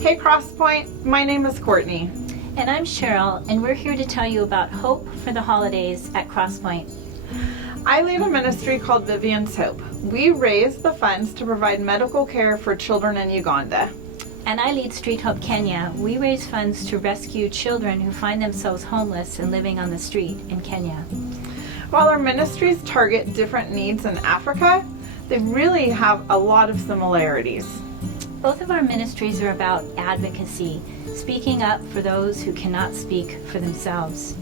Hey Crosspoint, my name is Courtney. And I'm Cheryl, and we're here to tell you about Hope for the Holidays at Crosspoint. I lead a ministry called Vivian's Hope. We raise the funds to provide medical care for children in Uganda. And I lead Street Hope Kenya. We raise funds to rescue children who find themselves homeless and living on the street in Kenya. While our ministries target different needs in Africa, they really have a lot of similarities. Both of our ministries are about advocacy, speaking up for those who cannot speak for themselves.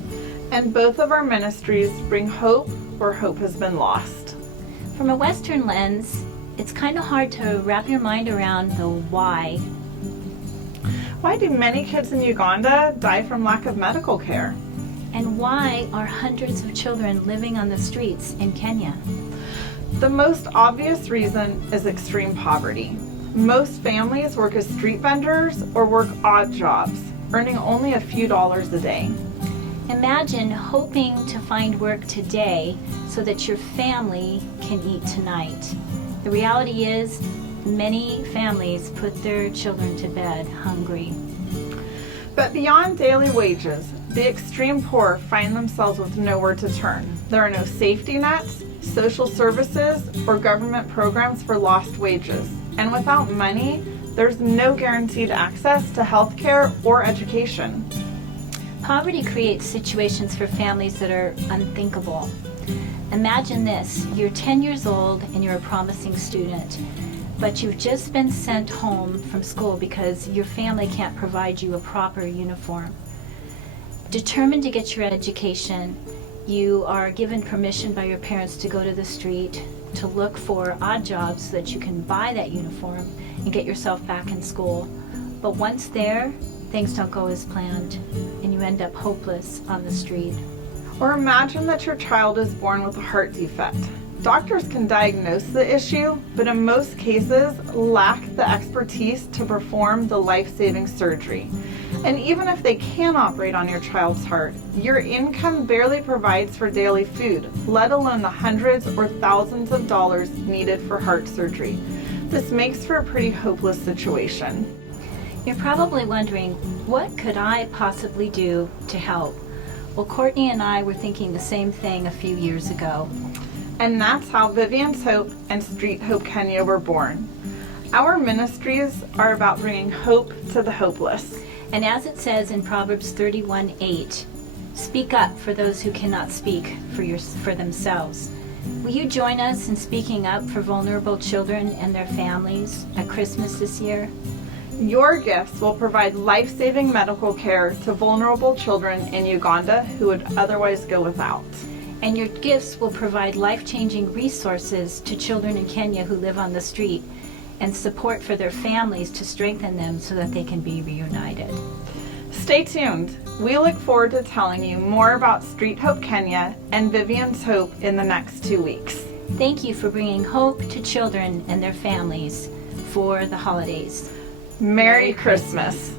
And both of our ministries bring hope where hope has been lost. From a Western lens, it's kind of hard to wrap your mind around the why. Why do many kids in Uganda die from lack of medical care? And why are hundreds of children living on the streets in Kenya? The most obvious reason is extreme poverty. Most families work as street vendors or work odd jobs, earning only a few dollars a day. Imagine hoping to find work today so that your family can eat tonight. The reality is, many families put their children to bed hungry. But beyond daily wages, the extreme poor find themselves with nowhere to turn. There are no safety nets, social services, or government programs for lost wages. And without money, there's no guaranteed access to health care or education. Poverty creates situations for families that are unthinkable. Imagine this, you're 10 years old and you're a promising student, but you've just been sent home from school because your family can't provide you a proper uniform. Determined to get your education, you are given permission by your parents to go to the street to look for odd jobs so that you can buy that uniform and get yourself back in school. But once there, things don't go as planned and you end up hopeless on the street. Or imagine that your child is born with a heart defect. Doctors can diagnose the issue, but in most cases lack the expertise to perform the life-saving surgery. And even if they can operate on your child's heart, your income barely provides for daily food, let alone the hundreds or thousands of dollars needed for heart surgery. This makes for a pretty hopeless situation. You're probably wondering, what could I possibly do to help? Well, Courtney and I were thinking the same thing a few years ago. And that's how Vivian's Hope and Street Hope Kenya were born. Our ministries are about bringing hope to the hopeless. And as it says in Proverbs 31:8, speak up for those who cannot speak for themselves. Will you join us in speaking up for vulnerable children and their families at Christmas this year? Your gifts will provide life-saving medical care to vulnerable children in Uganda who would otherwise go without. And your gifts will provide life-changing resources to children in Kenya who live on the street and support for their families to strengthen them so that they can be reunited. Stay tuned. We look forward to telling you more about Street Hope Kenya and Vivian's Hope in the next 2 weeks. Thank you for bringing hope to children and their families for the holidays. Merry Christmas.